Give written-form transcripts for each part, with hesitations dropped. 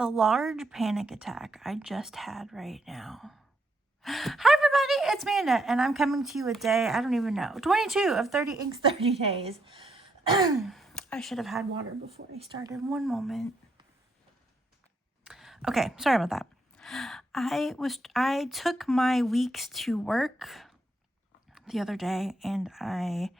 the large panic attack I just had right now. Hi everybody, it's Amanda, and I'm coming to you a day, I don't even know, 22 of 30 Inks 30 days. I should have had water before I started. One moment. Okay, sorry about that. I took my weeks to work the other day, and I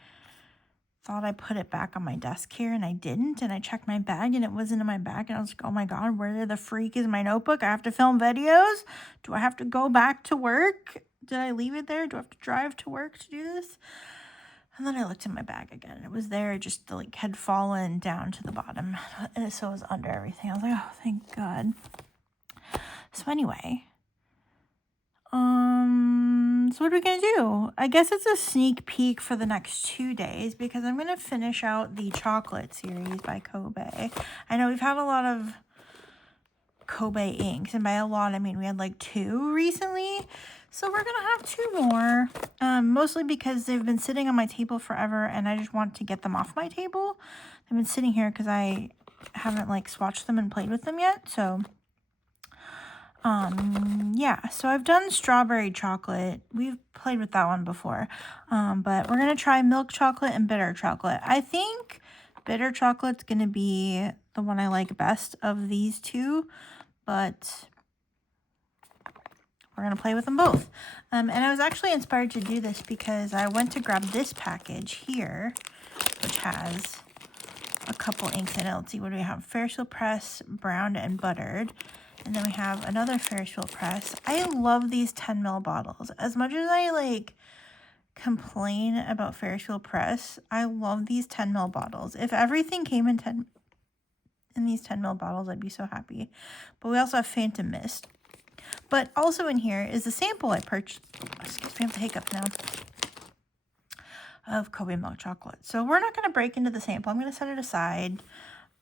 thought I put it back on my desk here, and I didn't, and I checked my bag, and it wasn't in my bag, and I was like, oh my god, where the freak is my notebook? I have to film videos? Do I have to go back to work? Did I leave it there? Do I have to drive to work to do this? And then I looked in my bag again, and it was there, just like had fallen down to the bottom, and so it was under everything. I was like, oh, thank god. So anyway, so what are we gonna do? I guess it's a sneak peek for the next 2 days because I'm gonna finish out the chocolate series by Kobe. I know we've had a lot of Kobe inks, and by a lot I mean we had like 2 recently. So we're gonna have 2 more, mostly because they've been sitting on my table forever and I just want to get them off my table. They've been sitting here because I haven't like swatched them and played with them yet, so yeah, so I've done strawberry chocolate. We've played with that one before, but we're gonna try milk chocolate and bitter chocolate. I think bitter chocolate's gonna be the one I like best of these 2, but we're gonna play with them both. And I was actually inspired to do this because I went to grab this package here, which has a couple inks in it. Let's see, what do we have? Ferris wheel press, browned and buttered. And then we have another Ferris wheel press. I love these 10 ml bottles. As much as I like complain about Ferris wheel press, I love these 10 ml bottles. If everything came in these 10 ml bottles, I'd be so happy. But we also have Phantom Mist. But also in here is the sample I purchased. Excuse me, I have the hiccup now. Of Kobe milk chocolate. So we're not going to break into the sample. I'm going to set it aside.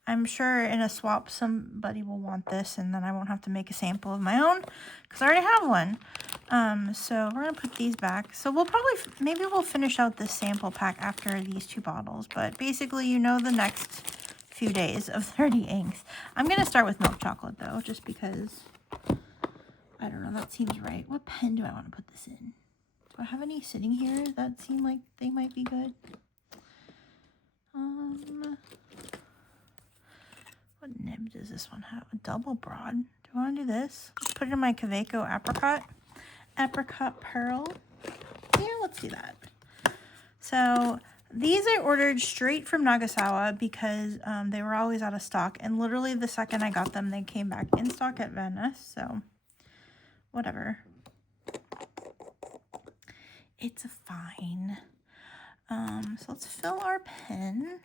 I'm sure in a swap somebody will want this, and then I won't have to make a sample of my own because I already have one. So we're going to put these back. So we'll probably, maybe we'll finish out this sample pack after these 2 bottles. But basically, you know, the next few days of 30 inks. I'm going to start with milk chocolate, though, just because, I don't know, that seems right. What pen do I want to put this in? Do I have any sitting here that seem like they might be good? What nib does this one have? A double broad. Do I want to do this? Let's put it in my Kaweco Apricot Pearl. Yeah, let's do that. So these I ordered straight from Nagasawa because they were always out of stock. And literally the second I got them, they came back in stock at Venice. So whatever. It's fine. So let's fill our pen.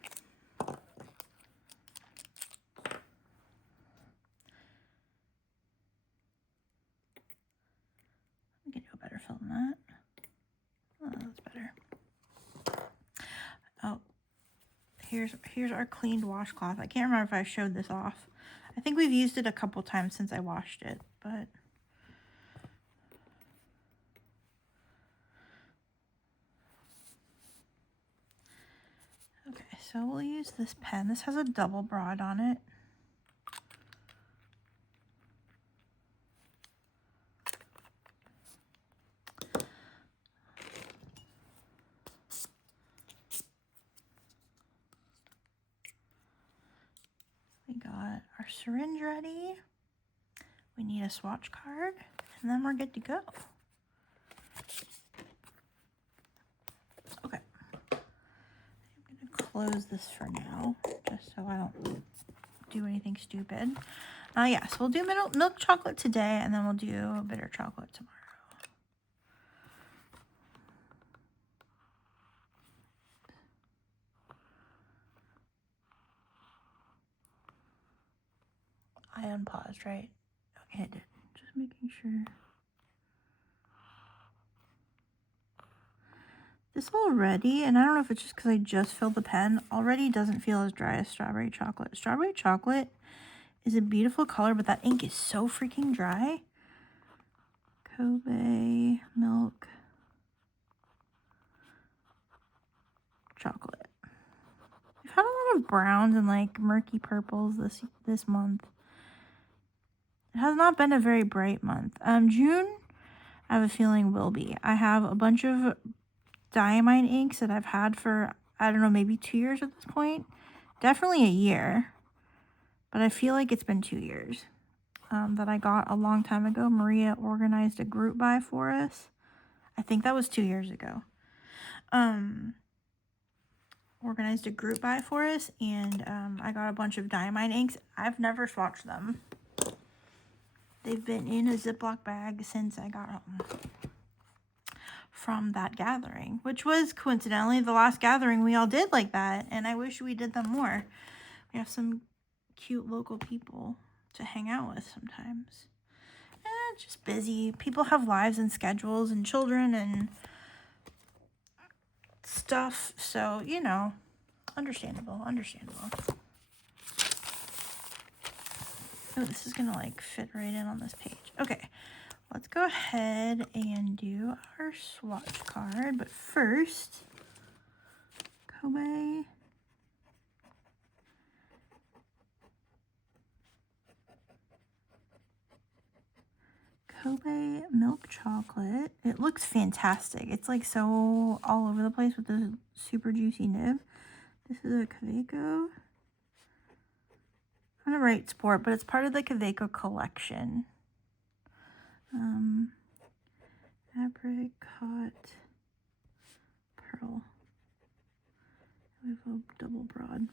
We can do a better fill than that. Oh, that's better. Oh, here's our cleaned washcloth. I can't remember if I showed this off. I think we've used it a couple times since I washed it, but okay, so we'll use this pen. This has a double broad on it. We got our syringe ready. We need a swatch card, and then we're good to go. Okay. I'm going to close this for now, just so I don't do anything stupid. Yeah, so we'll do milk chocolate today, and then we'll do bitter chocolate tomorrow. I unpaused, right? Okay, I did. Just making sure. This already, and I don't know if it's just because I just filled the pen, already doesn't feel as dry as strawberry chocolate. Strawberry chocolate is a beautiful color, but that ink is so freaking dry. Kobe milk chocolate. We've had a lot of browns and like murky purples this month. It has not been a very bright month. June, I have a feeling will be. I have a bunch of diamine inks that I've had for, I don't know, maybe 2 years at this point. Definitely a year. But I feel like it's been 2 years. That I got a long time ago. Maria organized a group buy for us. I think that was 2 years ago. Organized a group buy for us, and I got a bunch of diamine inks. I've never swatched them. They've been in a Ziploc bag since I got home from that gathering, which was coincidentally the last gathering we all did like that, and I wish we did them more. We have some cute local people to hang out with sometimes. Just busy. People have lives and schedules and children and stuff, so, you know, understandable. Oh, this is gonna like fit right in on this page. Okay, let's go ahead and do our swatch card, but first, Kobe. Kobe milk chocolate. It looks fantastic. It's like so all over the place with the super juicy nib. This is a Kaweco. I'm gonna write sport, but it's part of the Kaweco collection. Apricot pearl. We have a double broad.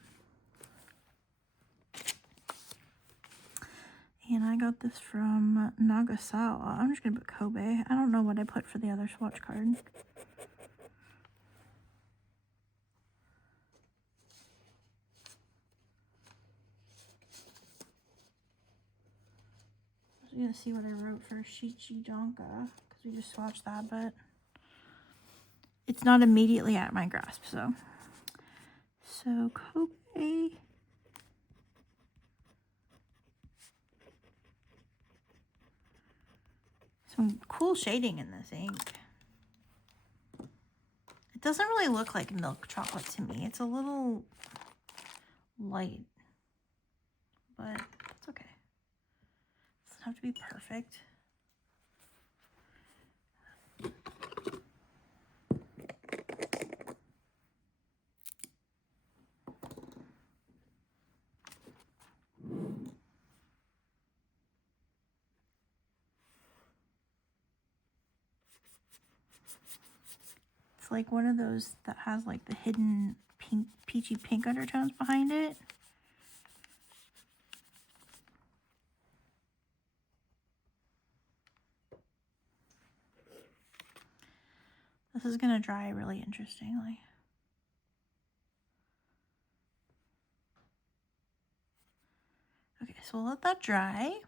And I got this from Nagasawa. I'm just gonna put Kobe. I don't know what I put for the other swatch card. I was gonna see what I wrote for Shichijanka, because we just swatched that, but it's not immediately at my grasp, so Kobe. Some cool shading in this ink. It doesn't really look like milk chocolate to me. It's a little light, but it's okay. It doesn't have to be perfect. Like one of those that has like the hidden pink, peachy pink undertones behind it. This is gonna dry really interestingly. Okay, so we'll let that dry.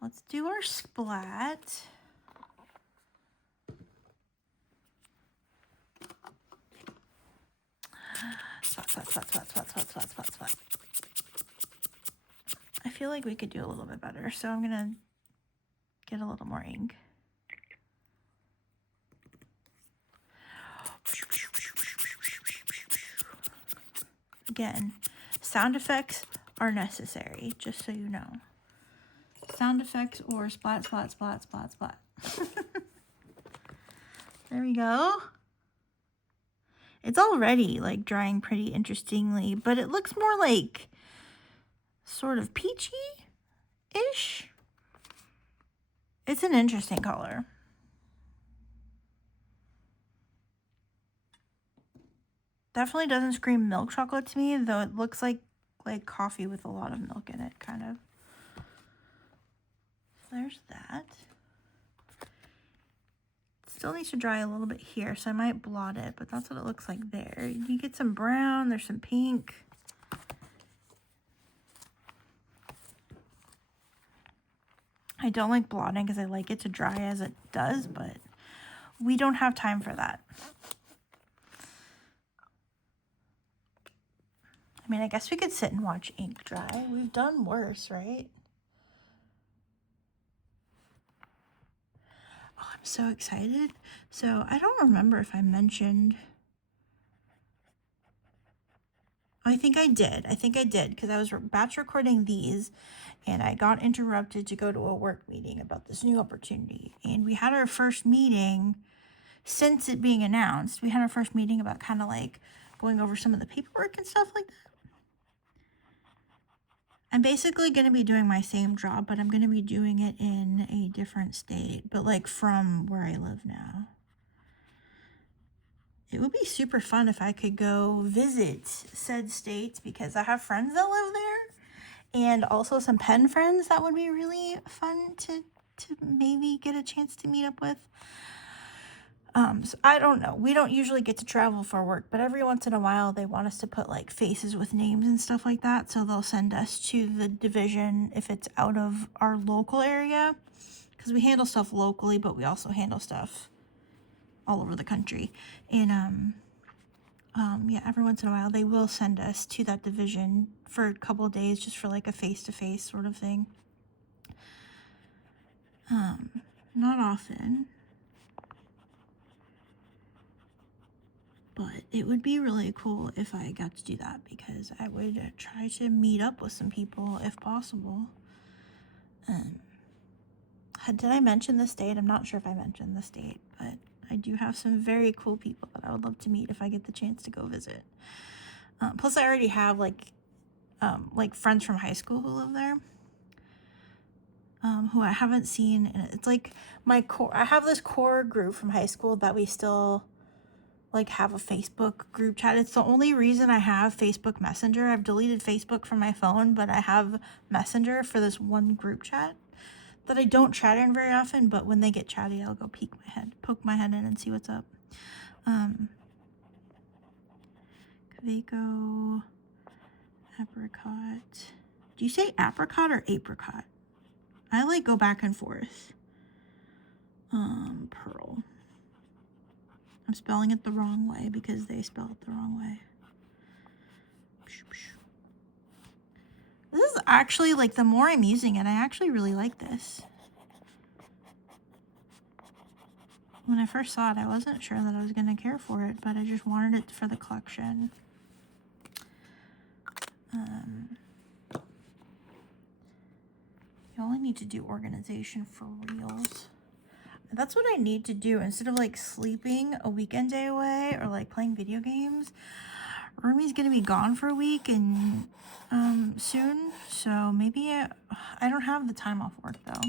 Let's do our splat. Splat. I feel like we could do a little bit better, so I'm gonna get a little more ink. Again, sound effects are necessary, just so you know. Sound effects or splat. There we go. It's already like drying pretty interestingly, but it looks more like sort of peachy-ish. It's an interesting color. Definitely doesn't scream milk chocolate to me, though it looks like coffee with a lot of milk in it, kind of. So there's that. Still needs to dry a little bit here, so I might blot it, but that's what it looks like there. You get some brown, there's some pink. I don't like blotting because I like it to dry as it does, but we don't have time for that. I mean, I guess we could sit and watch ink dry. We've done worse, right? Oh, I'm so excited. So I don't remember if I mentioned. I think I did because I was batch recording these, and I got interrupted to go to a work meeting about this new opportunity. And we had our first meeting since it being announced. We had our first meeting about kind of like going over some of the paperwork and stuff like that. I'm basically going to be doing my same job, but I'm going to be doing it in a different state, but like from where I live now. It would be super fun if I could go visit said states because I have friends that live there and also some pen friends that would be really fun to maybe get a chance to meet up with. So I don't know. We don't usually get to travel for work, but every once in a while they want us to put like faces with names and stuff like that. So they'll send us to the division if it's out of our local area, because we handle stuff locally, but we also handle stuff all over the country. And yeah, every once in a while they will send us to that division for a couple of days just for like a face-to-face sort of thing. Not often, but it would be really cool if I got to do that, because I would try to meet up with some people if possible. Did I mention the state? I'm not sure if I mentioned the state, but I do have some very cool people that I would love to meet if I get the chance to go visit. Plus, I already have like friends from high school who live there, who I haven't seen. And it's like my core. I have this core group from high school that we still like have a Facebook group chat. It's the only reason I have Facebook Messenger. I've deleted Facebook from my phone, but I have Messenger for this one group chat that I don't chat in very often, but when they get chatty, I'll go poke my head in and see what's up. Kaweco, Apricot. Do you say apricot or apricot? I like go back and forth. Pearl. I'm spelling it the wrong way because they spell it the wrong way. This is actually, like, the more I'm using it, I actually really like this. When I first saw it, I wasn't sure that I was going to care for it, but I just wanted it for the collection. You only need to do organization for reals. That's what I need to do instead of like sleeping a weekend day away or like playing video games. Rumi's gonna be gone for a week and soon, so maybe I don't have the time off work though.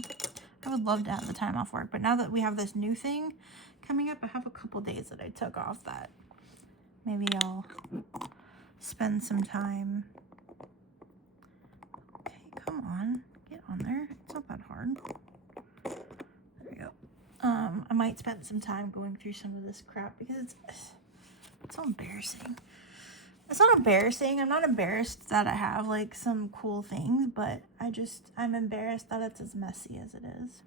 I would love to have the time off work, but now that we have this new thing coming up, I have a couple days that I took off that maybe I'll spend some time. Okay, come on, get on there. It's not that hard. There we go. I might spend some time going through some of this crap because it's so embarrassing. It's not embarrassing. I'm not embarrassed that I have like some cool things, but I'm embarrassed that it's as messy as it is.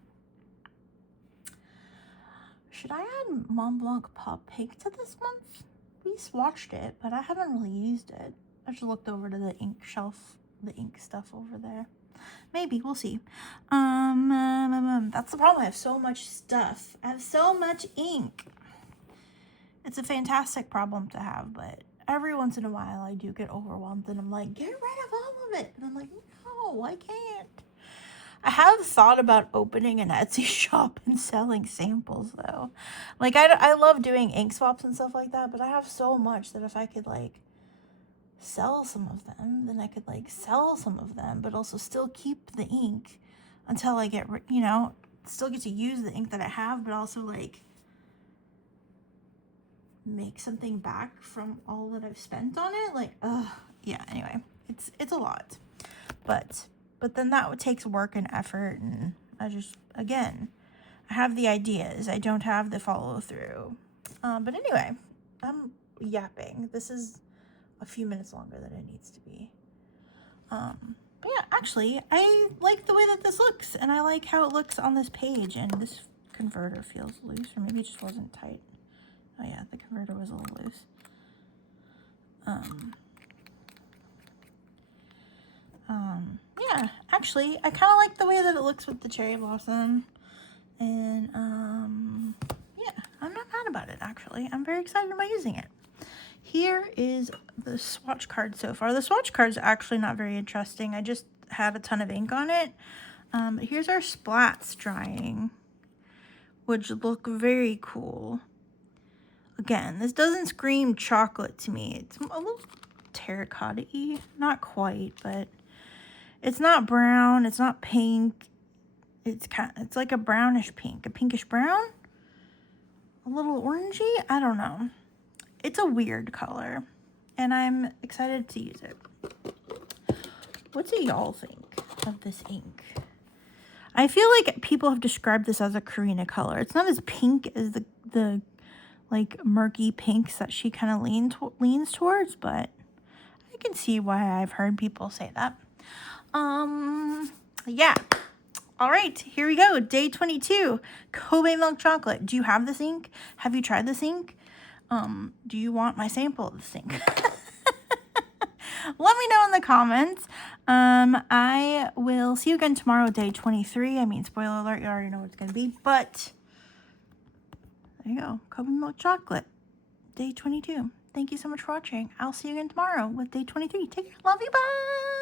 Should I add Mont Blanc Pop Pink to this month? We swatched it, but I haven't really used it. I just looked over to the ink shelf, the ink stuff over there. Maybe, we'll see. That's the problem. I have so much stuff. I have so much ink. It's a fantastic problem to have, but every once in a while I do get overwhelmed and I'm like, get rid of all of it. And I'm like, no, I can't. I have thought about opening an Etsy shop and selling samples though. Like I love doing ink swaps and stuff like that, but I have so much that if I could like sell some of them, then I could like sell some of them, but also still keep the ink until I get, still get to use the ink that I have, but also like make something back from all that I've spent on it. Like, yeah, anyway, it's a lot, but then that takes work and effort, and I have the ideas, I don't have the follow through. But anyway, I'm yapping. This is a few minutes longer than it needs to be. But yeah, actually, I like the way that this looks, and I like how it looks on this page, and this converter feels loose, or maybe it just wasn't tight. Oh yeah, the converter was a little loose. Yeah, actually, I kind of like the way that it looks with the cherry blossom, and yeah, I'm not mad about it, actually. I'm very excited about using it. Here is the swatch card so far. The swatch card's actually not very interesting. I just had a ton of ink on it. But here's our splats drying, which look very cool. Again, this doesn't scream chocolate to me. It's a little terracotta-y. Not quite, but it's not brown. It's not pink. It's like a brownish pink. A pinkish brown? A little orangey? I don't know. It's a weird color, and I'm excited to use it. What do y'all think of this ink? I feel like people have described this as a Karina color. It's not as pink as the like murky pinks that she kind of leans towards, but I can see why I've heard people say that. Yeah. All right, here we go. Day 22, Kobe milk chocolate. Do you have this ink? Have you tried this ink? Do you want my sample of this ink? Let me know in the comments. I will see you again tomorrow, day 23. I mean, spoiler alert, you already know what it's going to be, but there you go. Kobe milk chocolate, day 22. Thank you so much for watching. I'll see you again tomorrow with day 23. Take care. Love you. Bye.